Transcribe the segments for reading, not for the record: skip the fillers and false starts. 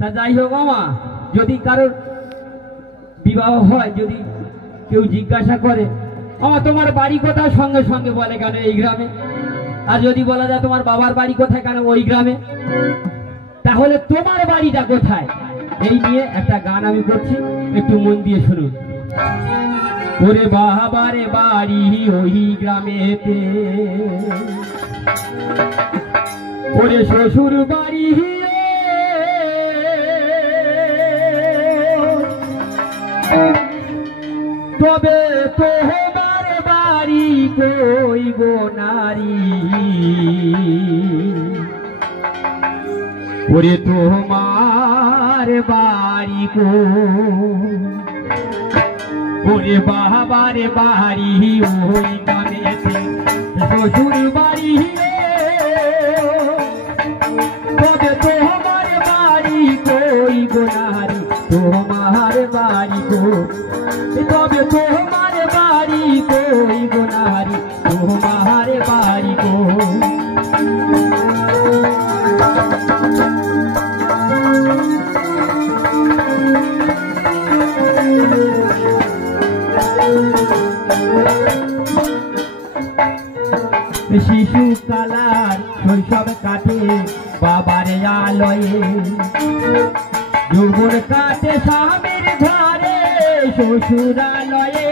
তা যাই হোক মামা, যদি কারোর বিবাহ হয়, যদি কেউ জিজ্ঞাসা করে মামা তোমার বাড়ি কোথায়, সঙ্গে সঙ্গে বলে কেন এই গ্রামে। আর যদি বলা যায় তোমার বাবার বাড়ি কোথায়, কেন ওই গ্রামে। তাহলে তোমার বাড়িটা কোথায়, এই নিয়ে একটা গান আমি করছি, একটু মন দিয়ে শুনুন। ওরে বাবারে বাড়ি ওই গ্রামেতে, ওরে শ্বশুর বাড়ি তবে তোমার বাড়ি কই গো নারী, ওরে তোমার বাড়ি কই, ওরে বাবার বাড়ি ওই গ্রামেতে শ্বশুর বাড়ি তবে তোমার বাড়ি কই গো নারী, তোমার বাড়ি কই, তবে তোমার বাড়ি কই গো নারী, তোমার বাড়ি কই। শিশু কালার শৈশব কাটে বাবার আলয়ে, যৌবন কাটে স্বামীর ঘরে শ্বশুরালয়ে।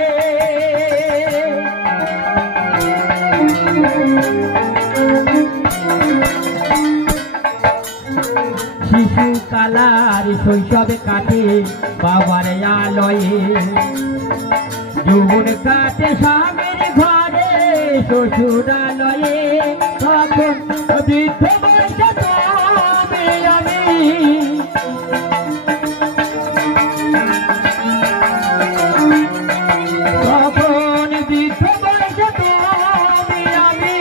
শিশু কালার শৈশব কাটে বাবার আলয়ে, যৌবন কাটে স্বামীর ঘরে শ্বশুরালয়ে। তখন বৃদ্ধ বয়সে তুমি আমি, তখন বৃদ্ধ বয়সে তুমি আমি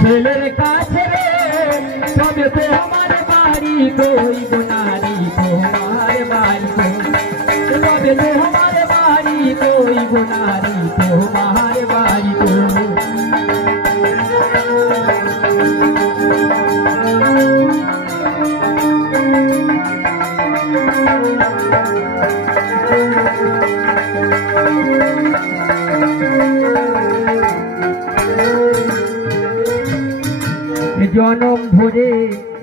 ছেলের কাছে রে, তবে তোমার বাড়ি কই গো নারী, তোমার বাড়ি কই, তবে তোমার বাড়ি কই গো নারী, তোমার বাড়ি কই। জনম ভরে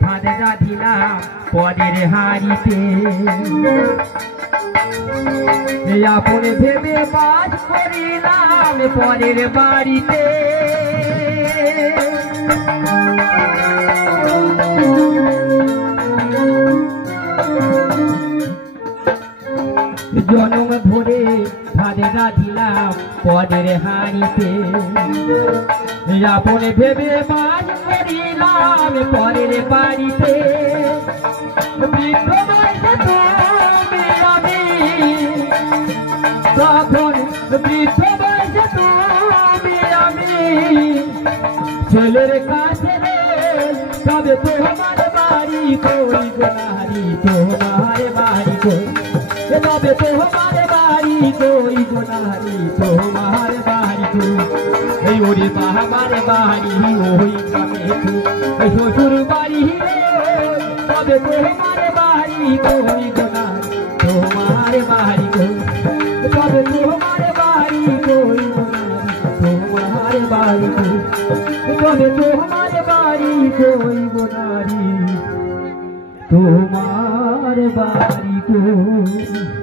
ভাত রাধিলাম পরের হাড়িতে, আপন ভেবে বাস করিলাম পরের বাড়িতে। জনম ভরে ভাত রাধিলাম পরের হাড়িতে, আপন ভেবে বাস করিলাম পরের বাড়িতে। বৃদ্ধ বয়সে তুমি আমি, তখন বৃদ্ধ বয়সে তুমি আমি ছেলের কাছে রে, তবে তোমার বাড়ি কই গো নারী, তোমার বাড়ি কই, তবে তোমার বাড়ি কই গো নারী, তোমার বাড়ি কই। এই ওরে বাবার বাড়ি ওই গ্রামেতে শ্বশুর বাড়ি, তবে তোমার বাড়ি কই গো নারী, তোমার বাড়ি কই, তবে তোমার বাড়ি কই গো নারী, তোমার বাড়ি কই, তবে তোমার বাড়ি কই গো নারী, তোমার বাড়ি কই।